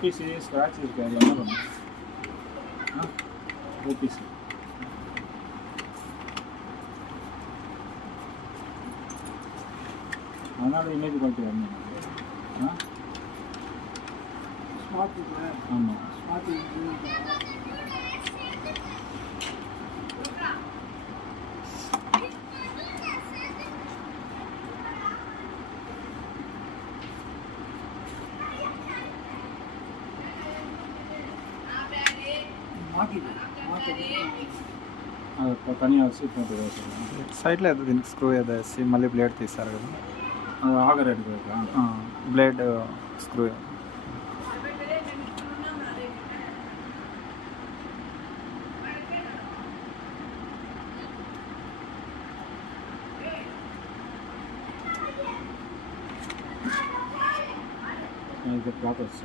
OBC scratch இருக்குது அதில் என்ன பண்ணும் ஓபிசி அதனால் இமேஜ் குவாலிட்டி வரணும் ஆமாம் అది తనియా సీట్ ఉంటుంది సైడ్లో ఏదో దీనికి స్క్రూ ఏదో వేసి మళ్ళీ బ్లేడ్ తీస్తారు కదా అది ఆగరేట్ బ్లేడ్ స్క్రూ ఇది ప్రాపర్స్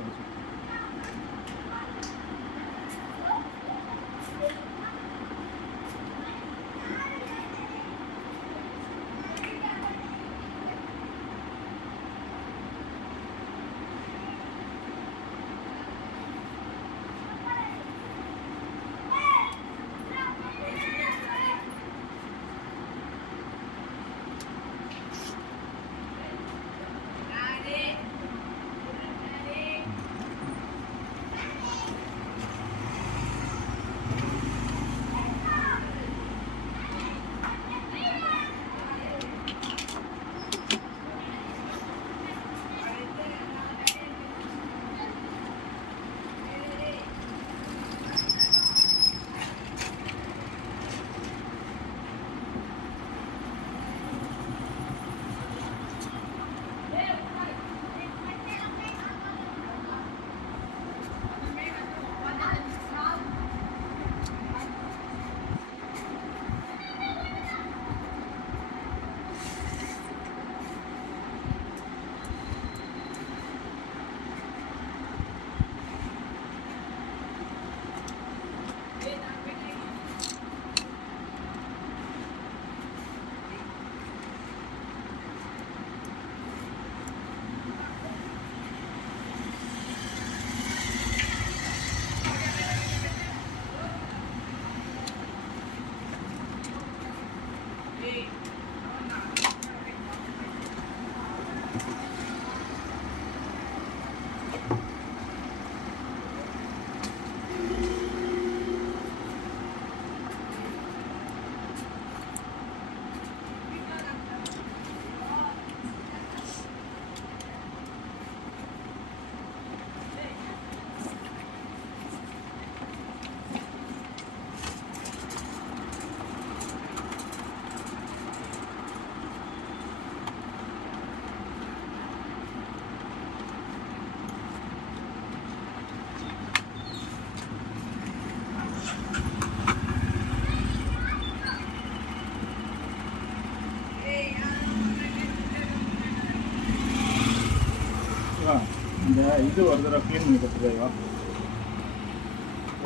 இந்த இது ஒரு தடவை க்ளீன் பண்ணி கொடுத்துருவா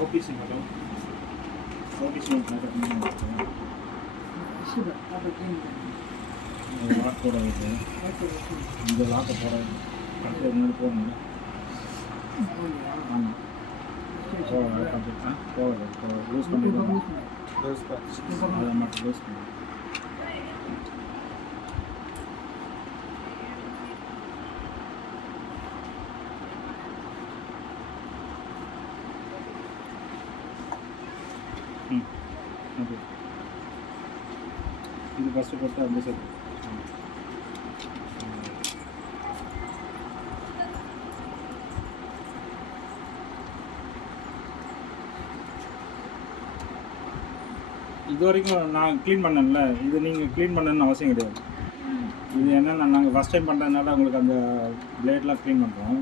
ஓபிசி மட்டும் ஓபிசி மட்டும் லாக் போடாது இந்த லாக்கை போடாது அடுத்து முன்னாடி போகணும் ஆமாம் போகாது லூஸ் பண்ணிடுவோம் அதை மட்டும் லூஸ் பண்ணி ஓகே இது ஃபஸ்ட்டு போட்டு அந்த சைடு இது வரைக்கும் நான் க்ளீன் பண்ணேன்ல இது நீங்கள் க்ளீன் பண்ணணும்னு அவசியம் கிடையாது. இது என்னென்னா நாங்கள் ஃபஸ்ட் டைம் பண்ணுறதுனால உங்களுக்கு அந்த பிளேட்லாம் க்ளீன் பண்ணுறோம்.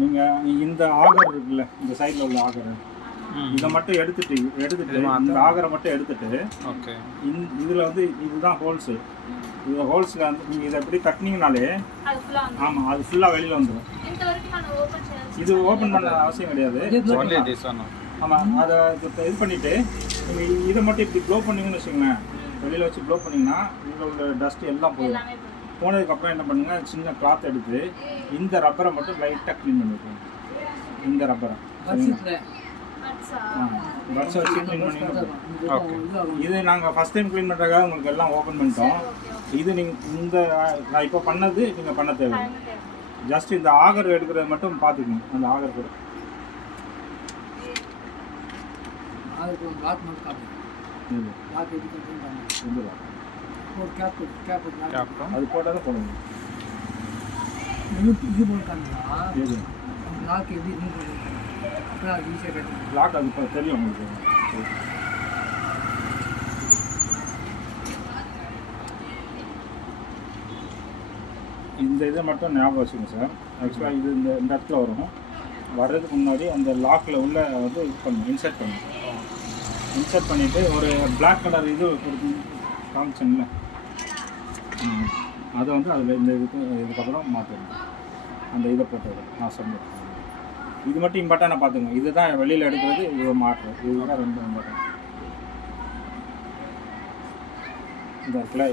நீங்கள் இந்த ஆகர் இருக்குல்ல இந்த சைடில் உள்ள ஆகர் இதை மட்டும் எடுத்துட்டு இந்த ஆகரை மட்டும் எடுத்துட்டு ஓகே இதில் வந்து இதுதான் ஹோல்ஸு. இந்த ஹோல்ஸில் வந்து நீங்கள் இதை எப்படி கட்டினீங்கனாலே ஆமாம் அது ஃபுல்லாக வெளியில் வந்துடும். இது ஓப்பன் பண்ண அவசியம் கிடையாது. ஆமாம் அதை இது பண்ணிவிட்டு நீங்கள் இதை மட்டும் இப்படி ப்ளோ பண்ணிங்கன்னு வச்சுக்கோங்களேன், வெளியில் வச்சு ப்ளோ பண்ணிங்கன்னா இதில் உள்ள டஸ்ட்டு எல்லாம் போயிடும். போனதுக்கப்புறம் என்ன பண்ணுங்கள், சின்ன கிளாத் எடுத்து இந்த ரப்பரை மட்டும் லைட்டாக க்ளீன் பண்ணிவிடுவோம். இந்த ரப்பரை பட்ஸை வச்சு க்ளீன் பண்ணிக்கணும். ஓகே. இது நாங்கள் ஃபஸ்ட் டைம் க்ளீன் பண்ணுறதுக்காக உங்களுக்கு எல்லாம் ஓப்பன் பண்ணிட்டோம். இது நீங்கள் இந்த நான் இப்போ பண்ணது நீங்கள் பண்ண தேவை. ஜஸ்ட் இந்த ஆகர் எடுக்கிறது மட்டும் பார்த்துக்கணும். அந்த ஆகர் கூட அது போட்டால் தான் போடுங்க. லாக் அது இப்போ தெரியும் உங்களுக்கு. இந்த இதை மட்டும் ஞாபகம் வச்சுக்கோங்க சார். ஆக்சுவலாக இது இந்த இடத்துல வரும். வர்றதுக்கு முன்னாடி அந்த லாக்கில் உள்ள வந்து இது பண்ணணும், இன்சர்ட் பண்ணணும். இன்சர்ட் பண்ணிவிட்டு ஒரு பிளாக் கலர் இது காமிச்சேன்ல, அதை வந்து அதில் இந்த இதுக்கப்புறம் மாற்றணும். அந்த இதை போட்டது நான் சொன்னேன். இது மட்டும் இம்பார்ட்டாக பார்த்துங்க. இது தான் வெளியில் எடுக்கிறது, இது மாட்டுறது. இதுதான் ரொம்ப இம்பார்ட்டன்ட். இந்த இருக்குல்ல,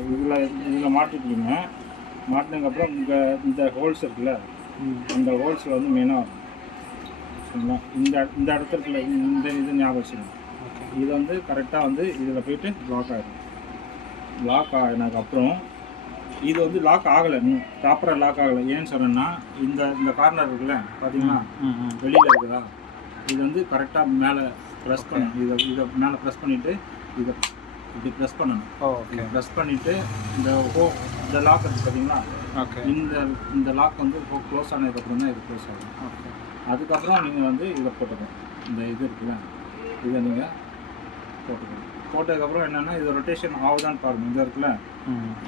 இதில் மாட்டிட்டீங்க. மாட்டினதுக்கப்புறம் இந்த ஹோல்ஸ் இருக்குல்ல, அந்த ஹோல்ஸில் வந்து மெயினாக வரும். சரிங்களா? இந்த இடத்துல இருக்குல்ல, இந்த இது ஞாபகம் வச்சுக்கணும். இது வந்து கரெக்டாக வந்து இதில் போயிட்டு லாக் ஆகிடும். லாக் ஆகினதுக்கப்புறம் இது வந்து லாக் ஆகலை, ப்ராப்பராக லாக் ஆகலை. ஏன்னு சொன்னேன்னா இந்த கார்னர் இருக்குல்ல பார்த்தீங்கன்னா வெளியில் இருக்குதா, இது வந்து கரெக்டாக மேலே ப்ரெஸ் பண்ணணும். இதை மேலே ப்ரெஸ் பண்ணிவிட்டு இதை இப்படி ப்ரெஸ் பண்ணணும். ஓகே. ப்ரெஸ் பண்ணிவிட்டு இந்த லாக் இருக்குது பார்த்தீங்களா, ஓகே. இந்த லாக் வந்து க்ளோஸ் ஆனதுக்கப்புறம் தான் இது க்ளோஸ் ஆகும். ஓகே. அதுக்கப்புறம் நீங்கள் வந்து இதை போட்டுக்கணும். இந்த இது இருக்குல்ல, இதை நீங்கள் போட்டுக்கணும். போட்டதுக்கப்புறம் என்னென்னா இது ரொட்டேஷன் ஆகுதான்னு பாருங்கள். இந்த இருக்குல்ல,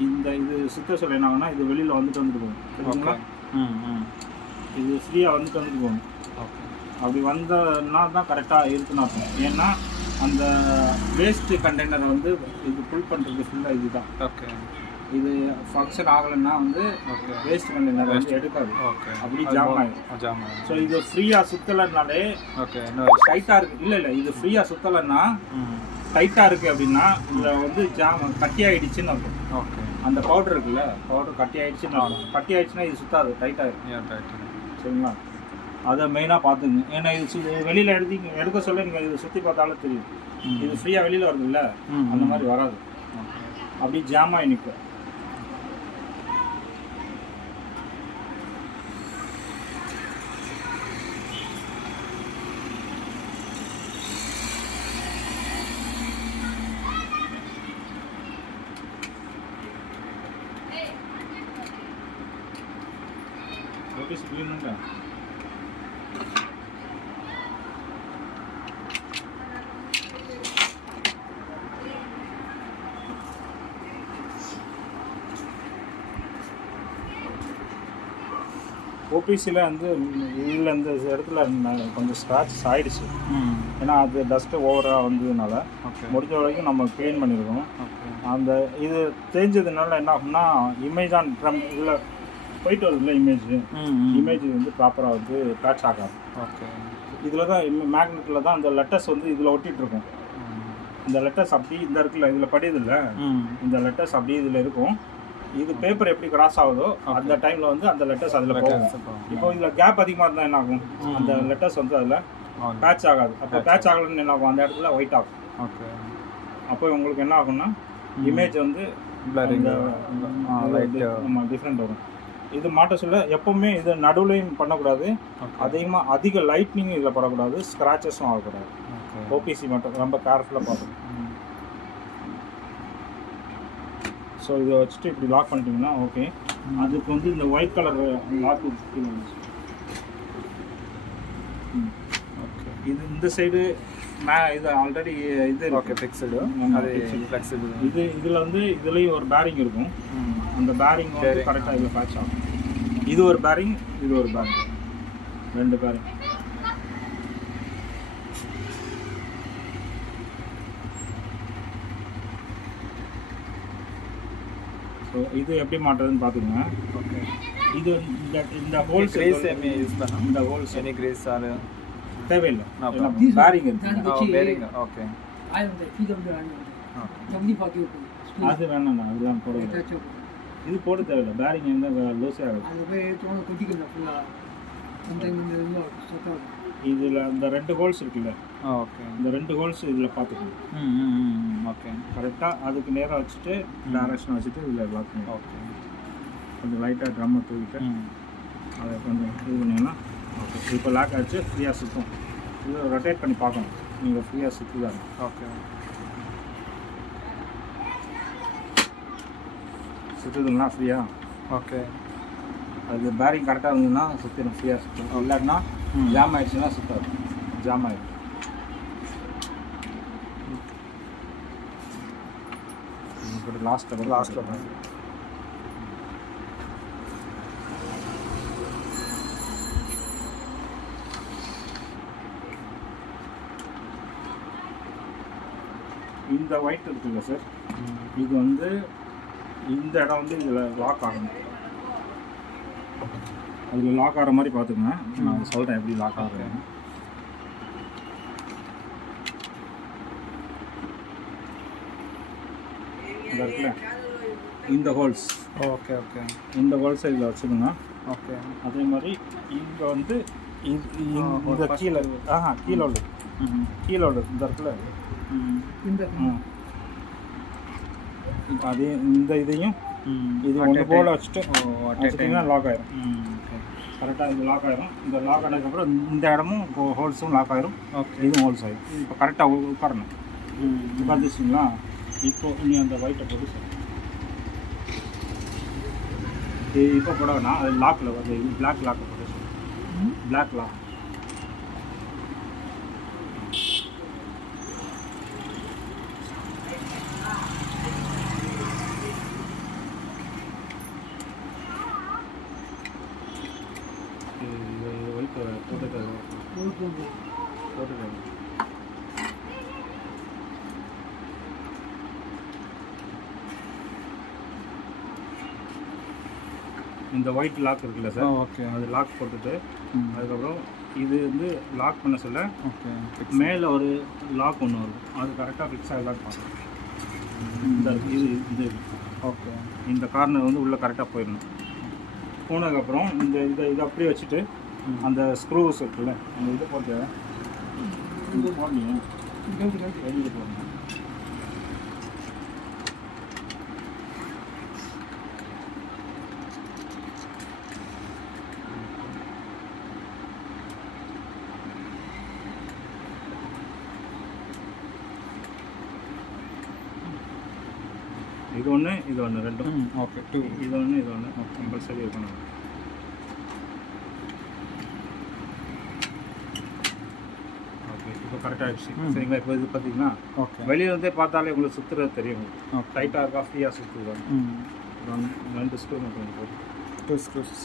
இந்த இது சுத்த சொல்ல என்ன ஆகுனா இது வெளியில் வந்துட்டு போகும். சரிங்களா? இது ஃப்ரீயாக வந்துட்டு போகும். அப்படி வந்ததுனா தான் கரெக்டாக இருக்குன்னு அர்த்தம். ஏன்னா அந்த வேஸ்ட்டு கண்டெய்னரை வந்து இது ஃபுல் பண்ணுறது ஃபுல்லாக இது தான். ஓகே. இது ஃபங்க்ஷன் ஆகலைன்னா வந்து வேஸ்ட் கண்டெய்னர் வந்து எடுக்காது. ஓகே. அப்படி ஜாம் ஆகிடும். ஸோ இது ஃப்ரீயாக சுற்றலைனாலே டைட்டாக இருக்குது. இல்லை இது ஃப்ரீயாக சுற்றலைன்னா டைட்டாக இருக்குது அப்படின்னா இதில் வந்து ஜாம் கட்டி ஆகிடுச்சின்னு அர்த்தம். ஓகே. அந்த பவுடர் இருக்குல்ல, பவுடர் கட்டி ஆகிடுச்சின்னு அர்த்தம். கட்டி ஆகிடுச்சுன்னா இது சுற்றாது, டைட்டாக. சரிங்களா? அதை மெயினாக பார்த்துங்க. ஏன்னா இது வெளியில் எடுக்க சொல்ல நீங்கள் இது சுற்றி பார்த்தாலும் தெரியும். இது ஃப்ரீயாக வெளியில் வருதுல்ல, அந்த மாதிரி வராது. அப்படி ஜாம் ஆகி நிற்கும். Discipline. ஓபிசியில் வந்து இதில் இந்த இடத்துல கொஞ்சம் ஸ்க்ராட்சஸ் ஆகிடுச்சு. ஏன்னா அது டஸ்ட்டு ஓவராக வந்ததுனால முடிஞ்ச வரைக்கும் நம்ம க்ளீன் பண்ணியிருக்கோம். அந்த இது தேஞ்சதுனால என்ன ஆகும்னா இமேஜ் ஆன் ஃப்ரம் இதில் போயிட்டு வருதுல்ல, இமேஜ் வந்து ப்ராப்பராக வந்து பேட்ச் ஆகாது. ஓகே. இதில் தான் மேக்னெட்டில் தான் அந்த லெட்டர்ஸ் வந்து இதில் ஒட்டிகிட்ருக்கும். இந்த லெட்டர்ஸ் அப்படி இந்த இருக்குல்ல, இதில் படியுதில்ல, இந்த லெட்டர்ஸ் அப்படி இதில் இருக்கும். இது பேப்பர் எப்படி கிராஸ் ஆகுதோ அந்த டைமில் வந்து அந்த லெட்டர்ஸ் அதில் போகும். இப்போ இதில் கேப் அதிகமாக இருந்தால் என்ன ஆகும், அந்த லெட்டர்ஸ் வந்து அதில் பேட்ச் ஆகாது. அப்போ பேட்ச் ஆகலன்னு என்ன ஆகும், அந்த இடத்துல ஒயிட் ஆகும். ஓகே. அப்போ உங்களுக்கு என்ன ஆகும்னா இமேஜ் வந்து டிஃப்ரெண்ட் வரும். இது மாட்ட சொல்ல எப்போவுமே இது நடுவுலையும் பண்ணக்கூடாது, அதிக லைட்னிங் இதில் படக்கூடாது, ஸ்க்ராச்சஸும் ஆகக்கூடாது. ஓபிசி மட்டும் ரொம்ப கேர்ஃபுல்லாக பார்க்கணும். ஸோ இதை வச்சுட்டு இப்படி லாக் பண்ணிட்டீங்கன்னா ஓகே. அதுக்கு வந்து இந்த ஒயிட் கலர் லாக் ஓகே. இது இந்த சைடு இது ஆல்ரெடி இது ஓகே ஃபிக்ஸ்டு, அது ஃப்ளெக்சிபிள். இதில் வந்து இதுலேயும் ஒரு பேரிங் இருக்கும். அந்த பேரிங் வந்து கரெக்டாக இதில் பேட்ச் ஆகும். இது ஒரு பேரிங், இது ஒரு பேரிங், ரெண்டு பேரிங். ஸோ இது எப்படி மாட்டுறதுன்னு பார்த்துக்கோங்க. ஓகே. இது இந்த ஹோல்ஸ் கிரேஸ் யூஸ் பண்ணலாம். இந்த ஹோல்ஸ் எனி கிரேஸ் ஆறு தேவையில்லை, பேரிங் இருக்கு. Bearing okay. அது வேணாம், அதெல்லாம் போட இது போட தேவையில்லை. பேரிங் இருந்தால் லூஸே ஆகும். இதில் அந்த 2 ஹோல்ஸ் இருக்குல்ல, ஓகே. இந்த 2 ஹோல்ஸ் இதில் பார்த்துக்கணும். ஓகே. கரெக்டாக அதுக்கு நேராக வச்சுட்டு டைரக்ஷன் வச்சுட்டு இதில் லாக் பண்ணி ஓகே. கொஞ்சம் லைட்டாக ட்ரம்மை தூக்கிட்டு அதை கொஞ்சம் இது பண்ணிங்கன்னா ஓகே. இப்போ லாக் ஆச்சு, ஃப்ரீயாக சுற்றும். இது ரொட்டேட் பண்ணி பார்க்கணும் நீங்கள் ஃப்ரீயாக சுற்றுதாங்க. ஓகே. சுற்றுதுங்களா ஃப்ரீயாக? ஓகே. அது பேரிங் கரெக்டாக இருந்ததுன்னா சுற்றிடும், ஃப்ரீயாக சுற்றும். இல்லாட்டினா ஜாம் ஆகிடுச்சுன்னா சுற்றாது, ஜாம் ஆகிடும். இப்படி லாஸ்ட்டில் இந்த ஒயிட் இருக்குல்ல சார், இது வந்து இந்த இடம் வந்து இதில் லாக் ஆகணும். அதில் லாக் ஆகிற மாதிரி பார்த்துக்கங்க. நான் சொல்கிறேன் எப்படி லாக் ஆகுறேன். இந்த இருக்குல்ல, இந்த ஹோல்ஸ். ஓகே. ஓகே. இந்த ஹோல்ஸை இதில் வச்சுக்கோங்க. ஓகே. அதே மாதிரி இங்கே வந்து இந்த கீழே கீழே உள்ளது, கீழே உள்ளது இந்த இருக்குல்ல, இப்போ அதே இந்த இதையும் இது ஒன்று போல் வச்சுட்டு வச்சுட்டிங்கன்னா லாக் ஆகிரும். கரெக்டாக இது லாக் ஆகிரும். இந்த லாக் ஆனதுக்கப்புறம் இந்த இடமும் ஹோல்ஸும் லாக் ஆகிரும், இதுவும் ஹோல்ஸ் ஆகிரும். இப்போ கரெக்டாக உட்காரணும். உட்காந்துச்சிங்களா? இப்போ நீ அந்த ஒயிட்டை போட்டு சார் இப்போ போட வேணாம், அது லாக்கில் வருது. பிளாக் லாக்கை போட்டு சார், பிளாக் லாக். இந்த ஒயிட் லாக் இருக்குல்ல சார், ஓகே. அது லாக் போட்டுட்டு அதுக்கப்புறம் இது வந்து லாக் பண்ண சொல்ல ஓகே மேலே ஒரு லாக் ஒன்று வரும், அது கரெக்டாக ஃபிக்ஸ் ஆகலான்னு பார்க்கணும். இந்த இது ஓகே. இந்த கார்னர் வந்து உள்ளே கரெக்டாக போயிடணும். போனதுக்கப்புறம் இதை அப்படியே வச்சுட்டு அந்த ஸ்க்ரூஸ் இருக்குல்ல, அந்த இது போட்டு இது போடணும், வெளியில் போடணும். இது ஒன்று ரெண்டும் ஓகே. 2 இது ஒன்று கம்பல்சரி இருக்கணும். ஓகே, இப்போ கரெக்டாக ஆகிடுச்சு. சரிங்களா? இப்போ இது பார்த்தீங்கன்னா ஓகே. வெளியே இருந்தே பார்த்தாலே உங்களுக்கு சுற்றுறது தெரியும். ஓகே. டைட்டாக இருக்கா, ஃப்ரீயாக சுற்றுதான். 2 ஸ்க்ரூ மட்டும் போதும். 2 screws.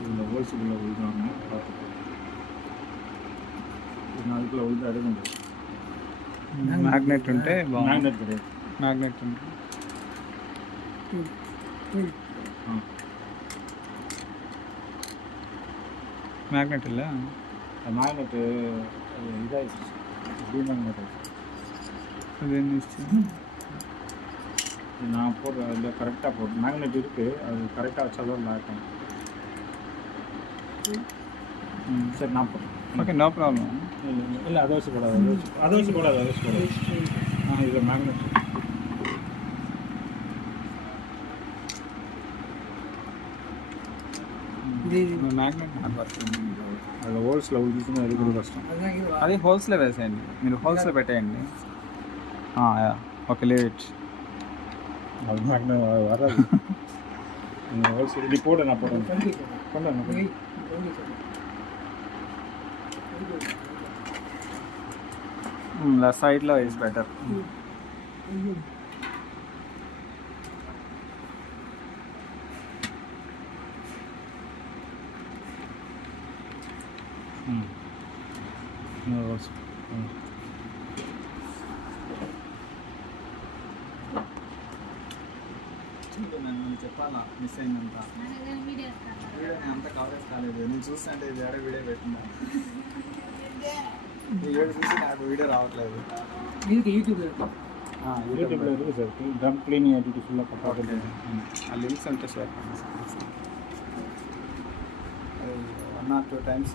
இதில் ஹோல்ஸுக்குள்ளே விழுந்தாங்க பார்த்துக்கோ. அதுக்குள்ளே விழுந்து எடுக்க முடியும். మ్యాగ్నెట్ ఉంటే మ్యాగ్నెట్ கிடையாது. మ్యాగ్నెట్ ఉంటే మ్యాగ్నెట్ ಇಲ್ಲ ಮ್ಯಾಗ್ನೆಟ್ ಇದಾಯಿತು, ಡಿಮ್ಯಾಗ್ನೆಟ್ ಆಯಿತು. ಅದೇನು ಇಷ್ಟು நான் போடுற அதில் கரெக்டாக போடுறேன். மேக்னெட் இருக்குது, அது கரெக்டாக வச்சாலும் லாக்கும். சரி நான் போடுறேன். Okay, no problem. இல்லை அதை வச்சுக்கூடாது, அதை வச்சுக்கூடாது. இதில் மேக்னெட் మ్యాగ్నెట్ அதில் హోల్స్లో ఉడికించిన అది కూడా కష్టం. అది హోల్స్లో వేసేయండి, మీరు హోల్స్లో పెట్టేయండి. Okay, leave it. அது மேக்னெட் வராது. நீங்கள் ஹோல்ஸ் இப்படி போட நான் போடுறேன். கொண்டு లెఫ్ట్ సైడ్లో ఈజ్ బెటర్. నేను చెప్పాలా మిస్ అయిందంత వీడియో అంత కవరేజ్ కాలేదు. నేను చూస్తుంటే ఇది ఏడ వీడియో పెట్టినా, ఈ వీడియో చూసి నాకు వీడియో రావట్లేదు. யூடியூப்பில் இருக்குது சார் ட்ரம் க்ளீனிங் ஆக்டிவிட்டி ஃபுல்லாக பார்த்து லிங்க்ஸ் అంటే షేర్ பண்ணி 1 or 2 times